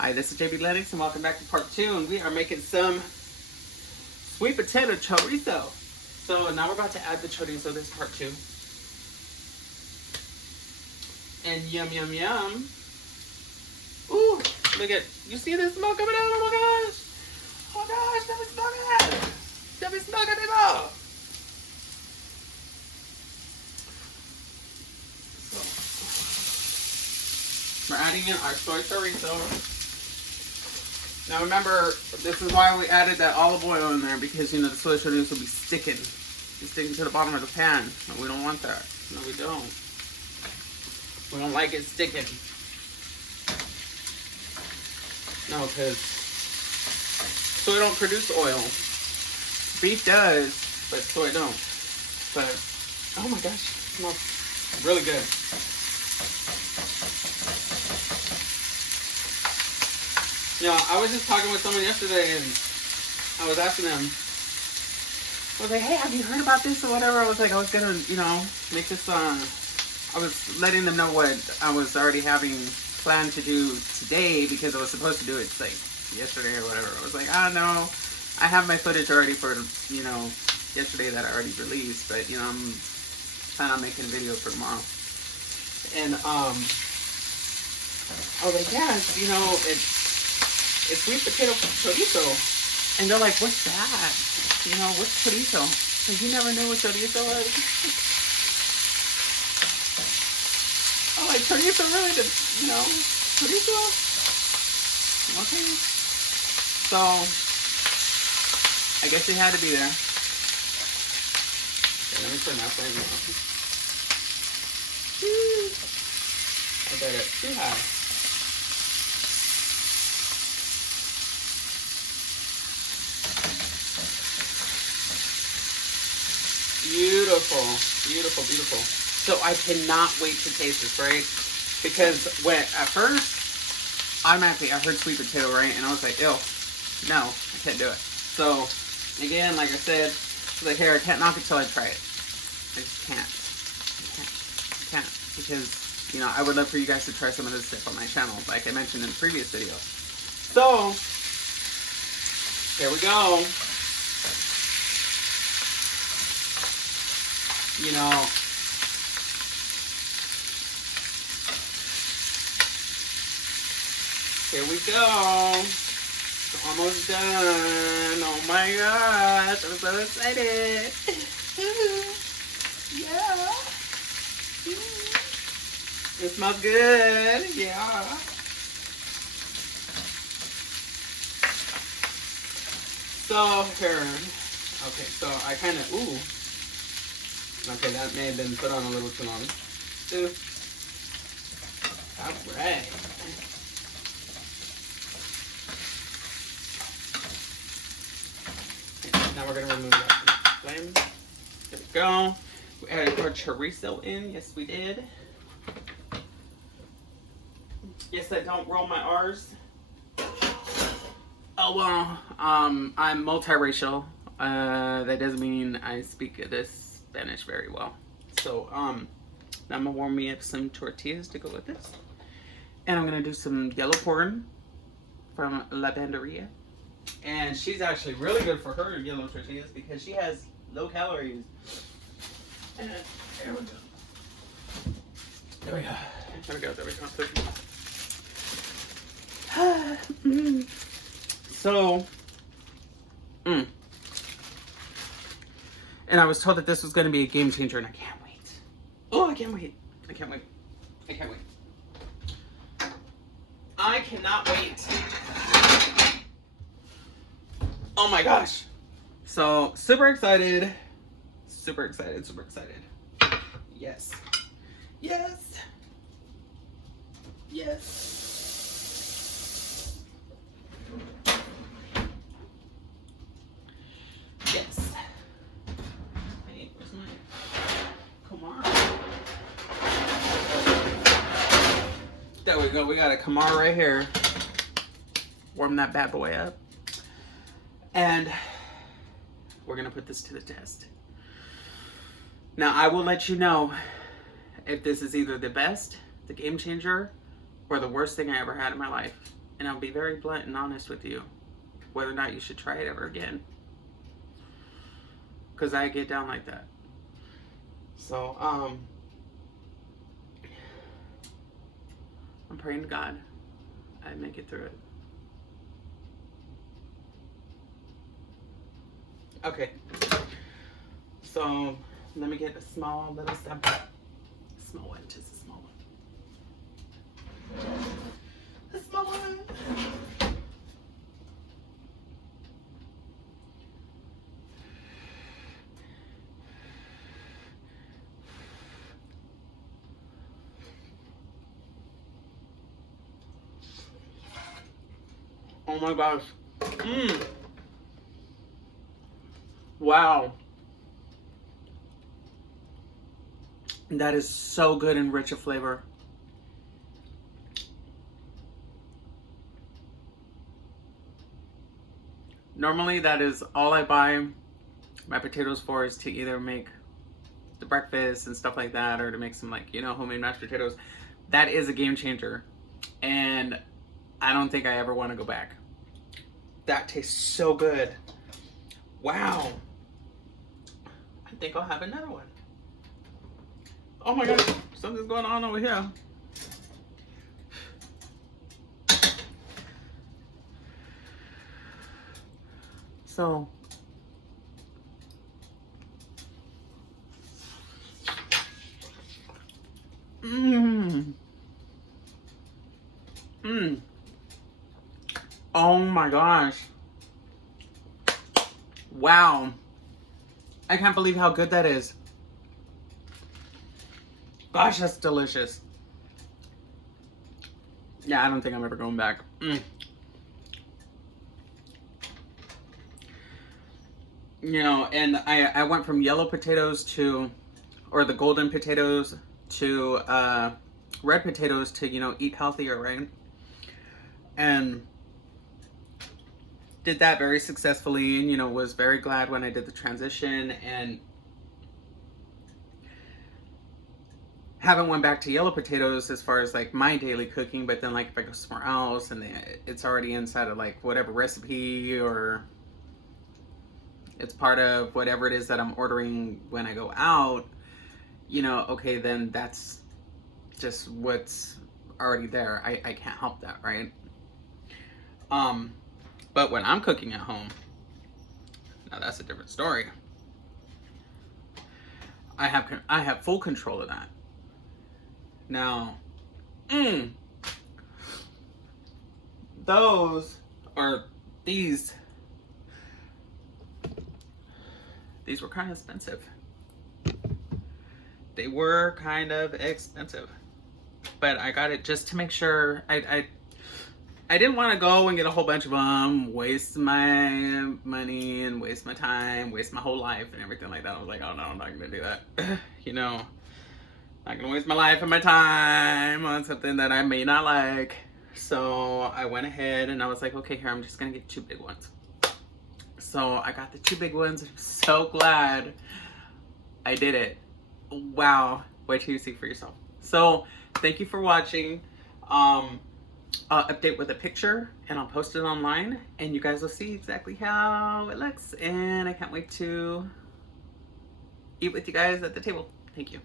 Hi, this is Bea Lennux and welcome back to part 2, and we are making some sweet potato chorizo. So now we're about to add the chorizo. This is part 2. And yum yum yum. Ooh, look at, you see this smoke coming out? Oh my gosh. Oh my gosh, that was smoking. That was smoking people. So, we're adding in our soy chorizo. Now remember, this is why we added that olive oil in there, because you know the soy chorizo will be sticking. It's sticking to the bottom of the pan. And we don't want that. No, we don't. We don't like it sticking. No, because soy don't produce oil. Beef does, but soy don't. But, oh my gosh, it smells really good. You know, I was just talking with someone yesterday, and I was asking them, I was like, hey, have you heard about this or whatever? I was like, I was gonna, you know, make this, I was letting them know what I was already having planned to do today, because I was supposed to do it, like, yesterday or whatever. I was like, I don't know, I have my footage already for, you know, yesterday that I already released, but, you know, I'm planning on making a video for tomorrow. And, I was like, yeah, you know, it's sweet potato chorizo. And they're like, what's that? You know, what's chorizo? Like, you never knew what chorizo was? Oh, like, chorizo really, you know, chorizo? Okay. So, I guess it had to be there. Okay, let me turn that flame off. I bet it's too high. Beautiful, beautiful, beautiful. So I cannot wait to taste this, right? Because when at first, automatically I heard sweet potato, right? And I was like, ew, no, I can't do it. So again, like I said, I was like, here, I can't knock it till I try it. I just can't. I can't. Because, you know, I would love for you guys to try some of this stuff on my channel, like I mentioned in the previous video. So, here we go. You know, here we go. It's almost done. Oh my gosh, I'm so excited. Yeah. It smells good. Yeah. So here. Okay, so I kind of, ooh. Okay, that may have been put on a little too long. Alright. Now we're going to remove that from the flame. There we go. We added our chorizo in. Yes, we did. Yes, I don't roll my R's. Oh, well, I'm multiracial. That doesn't mean I speak this Spanish very well. So, now I'm gonna warm me up some tortillas to go with this. And I'm gonna do some yellow corn from La Banderia. And she's actually really good for her yellow tortillas because she has low calories. And there we go. There we go. There we go. There we go. So, and I was told that this was going to be a game changer, and I can't wait. Oh, I can't wait. I can't wait. I can't wait. I cannot wait. Oh my gosh. So, super excited. Super excited. Super excited. Yes. Yes. Yes. Yes. Hey, where's my Kamar? There we go. We got a Kamar right here. Warm that bad boy up. And we're going to put this to the test. Now, I will let you know if this is either the best, the game changer, or the worst thing I ever had in my life. And I'll be very blunt and honest with you, whether or not you should try it ever again. Because I get down like that. So, I'm praying to God I make it through it. Okay. So, let me get a small little sample. Small one, just a small one. A small one. Oh my gosh. Mmm. Wow. That is so good and rich of flavor. Normally that is all I buy my potatoes for, is to either make the breakfast and stuff like that, or to make some, like, you know, homemade mashed potatoes. That is a game changer. And I don't think I ever want to go back. That tastes so good. Wow. I think I'll have another one. Oh my gosh, something's going on over here. So, oh my gosh. Wow. I can't believe how good that is. Gosh, that's delicious. Yeah, I don't think I'm ever going back. You know, and I went from yellow potatoes to, or the golden potatoes, to red potatoes, to, you know, eat healthier, right? And did that very successfully, and, you know, was very glad when I did the transition, and haven't went back to yellow potatoes as far as like my daily cooking. But then, like, if I go somewhere else and it's already inside of like whatever recipe, or it's part of whatever it is that I'm ordering when I go out, you know, okay, then that's just what's already there. I can't help that, right? But when I'm cooking at home, now that's a different story. I have full control of that. Now, those are these were kind of expensive. They were kind of expensive, but I got it just to make sure. I didn't want to go and get a whole bunch of them, waste my money and waste my time, waste my whole life and everything like that. I was like, oh no, I'm not gonna do that. You know, not gonna waste my life and my time on something that I may not like. So I went ahead and I was like, okay, here, I'm just gonna get 2 big ones. So I got the 2 big ones. I'm so glad I did it. Wow. Wait till you see for yourself. So thank you for watching. I'll update with a picture and I'll post it online, and you guys will see exactly how it looks. And I can't wait to eat with you guys at the table. Thank you.